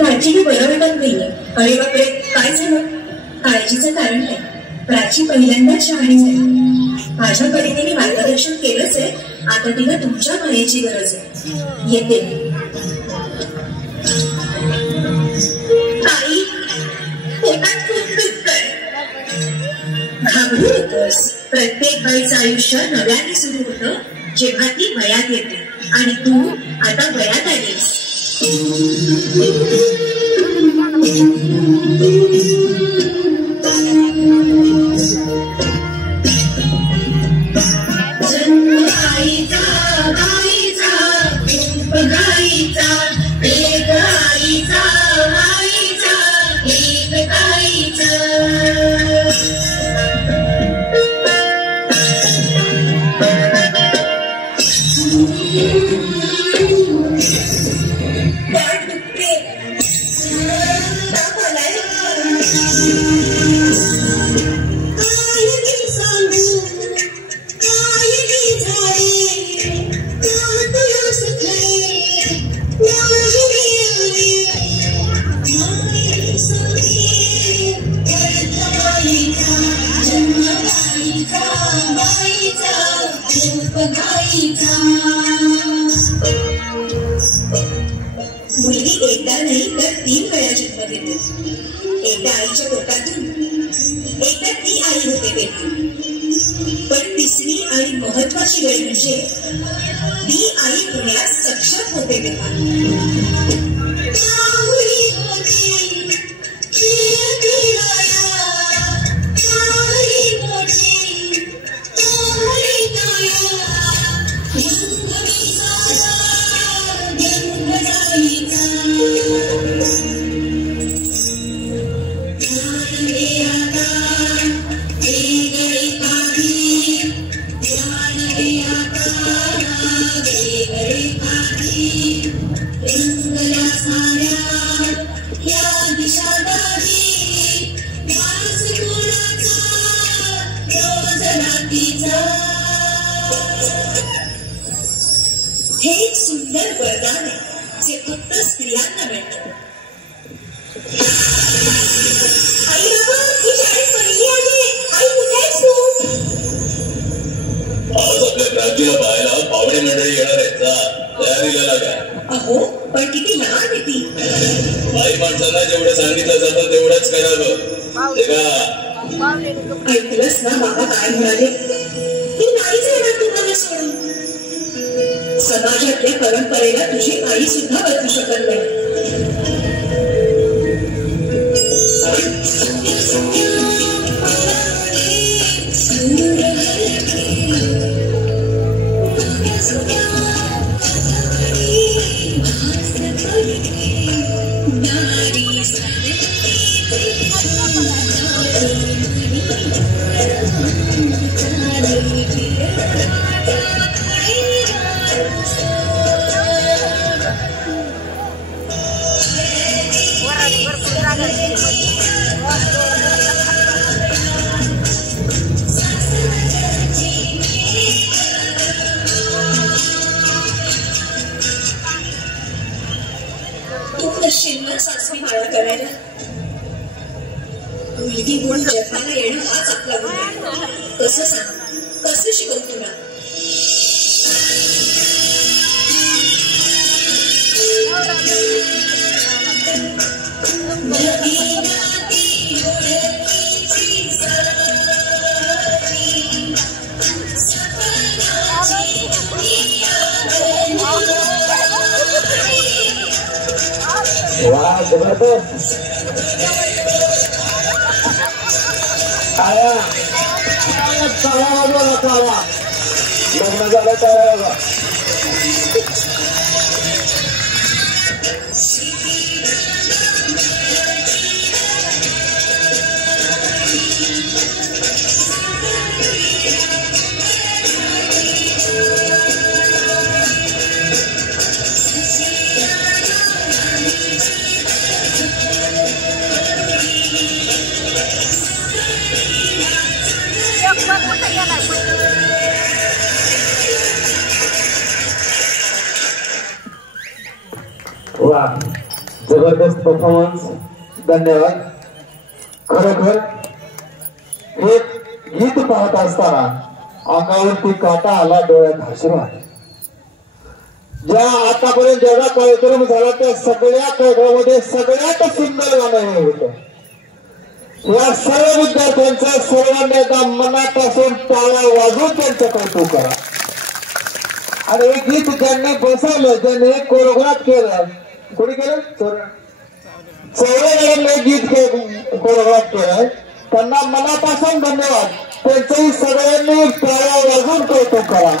प्राचीने बरं वाटत नाहीये. अरे बापरे, काय झालं? काळजीचं कारण नाही. प्राची पहिल्यांदाच शहाणी झाली. माझ्या परीने मी मार्गदर्शन केलंच आहे. आता तिला तुमच्या मायेची गरज आहे. येते आई. पोटात खूप दुखतंय. घाबरू नकोस. प्रत्येक बाईचं आयुष्य नव्याने सुरू होतं जेव्हा ती वयात येते. आणि तू आता वयात आलीस. मुलगी एकदा नाही तर 3 वेळा जन्म घेते. एकदा आईच्या पोटातून, एकदा ती आई होते बेटी. पण तिसरी आणि महत्वाची वेळ म्हणजे ती आई होण्यास सक्षम होते तेव्हा. हे एक सुंदर वरदान आहे जे फक्त स्त्रियांना मिळतं. आई बाबा, ही शाळेत पहिली आली. आई कुठे आहेस तू? आज आपल्या क्रांतीला पाहायला पावणे मंडळी येणार आहेत ना, तयारीला लागा. अहो, पण किती लहान आहे ती. बाई माणसांना जेवढं सांगितलं जातं तेवढंच करावं. ऐकलंस ना बाबा काय म्हणाले? ती नाहीच येणार तुम्हाला सोडून. समाजातल्या परंपरेला तुझी आई सुद्धा बदलू शकत नाही. शिल्लक सासवी माळा करायला मुलगी गुण जन्माला येणं हाच आपला गुण आहे. कसं सांग, कसं शिकवू तुला? वाह, जबरदस्त. आया चला बोला चला लग्न झालं तयार. जबरदस्त परफॉर्मन्स. धन्यवाद. खरोखर हे गीत पाहत असताना अंगावरती काटा आला, डोळ्यात हसू आले. ज्या आतापर्यंत जेवढा कार्यक्रम झाला त्या सगळ्या कार्यक्रमामध्ये सगळ्यात सुंदर गाणं हे होतं. या सर्व विद्यार्थ्यांचं सर्वांना मनापासून टाळ्या वाजवून त्यांचं कौतुक करा. आणि हे गीत ज्यांनी बसवलं, ज्यांनी कोरिओग्राफ केलं, कोणी केलं? चौऱ्याने गीत कोरिओग्राफ केलं, त्यांना मनापासून धन्यवाद. त्यांचंही सगळ्यांनी टाळ्या वाजवून कौतुक करा.